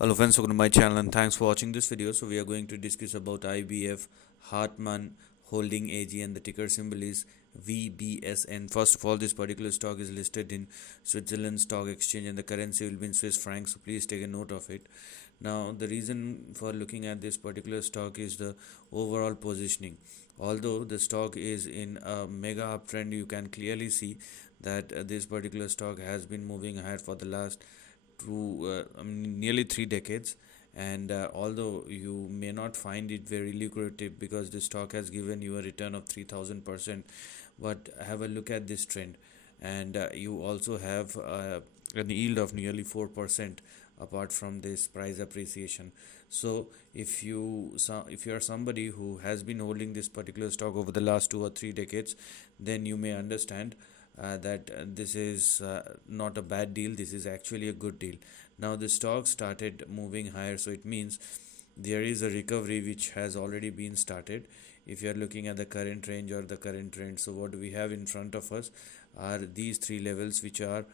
Hello friends, welcome to my channel and thanks for watching this video. So we are going to discuss about Ivf Hartmann Holding AG and the ticker symbol is Vbsn. First of all, this particular stock is listed in Switzerland Stock Exchange and the currency will be in Swiss francs. So please take a note of it. Now the reason for looking at this particular stock is the overall positioning. Although the stock is in a mega uptrend, you can clearly see that this particular stock has been moving higher for the last nearly 3 decades. And although you may not find it very lucrative because the stock has given you a return of 3000%, but have a look at this trend, and you also have an yield of nearly 4% apart from this price appreciation. So if you are somebody who has been holding this particular stock over the last 2 or 3 decades, then you may understand that this is not a bad deal. This is actually a good deal. Now the stock started moving higher, so it means there is a recovery which has already been started. If you are looking at the current range or the current trend, so what we have in front of us are these three levels which are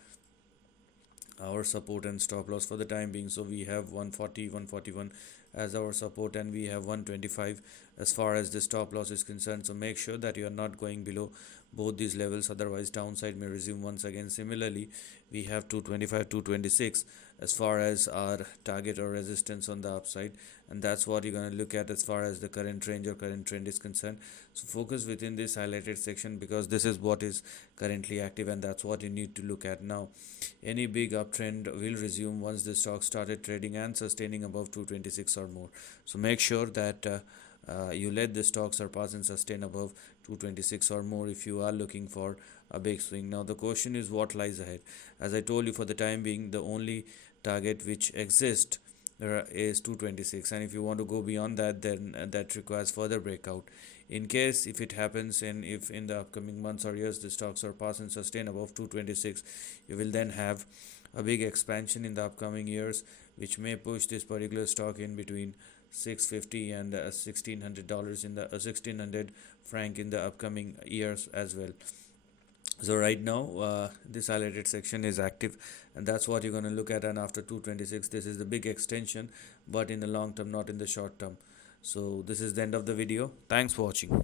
our support and stop loss for the time being. So we have 140, 141 as our support, and we have 125 as far as the stop loss is concerned. So make sure that you are not going below both these levels, otherwise downside may resume once again. Similarly, we have 225, 226 as far as our target or resistance on the upside, and that's what you're going to look at as far as the current range or current trend is concerned. So focus within this highlighted section because this is what is currently active, and that's what you need to look at. Now any big uptrend will resume once the stock started trading and sustaining above 226 or more. So make sure that you let the stock surpass and sustain above 226 or more if you are looking for a big swing. Now the question is what lies ahead. As I told you, for the time being the only target which exists is 226, and if you want to go beyond that, then that requires further breakout. In case if it happens, and if in the upcoming months or years the stocks surpass and sustain above 226, you will then have a big expansion in the upcoming years, which may push this particular stock in between 650 and $1,600 in the 1,600 franc in the upcoming years as well. So right now this highlighted section is active, and that's what you're going to look at. And after 226, this is the big extension, but in the long term, not in the short term. So this is the end of the video. Thanks for watching.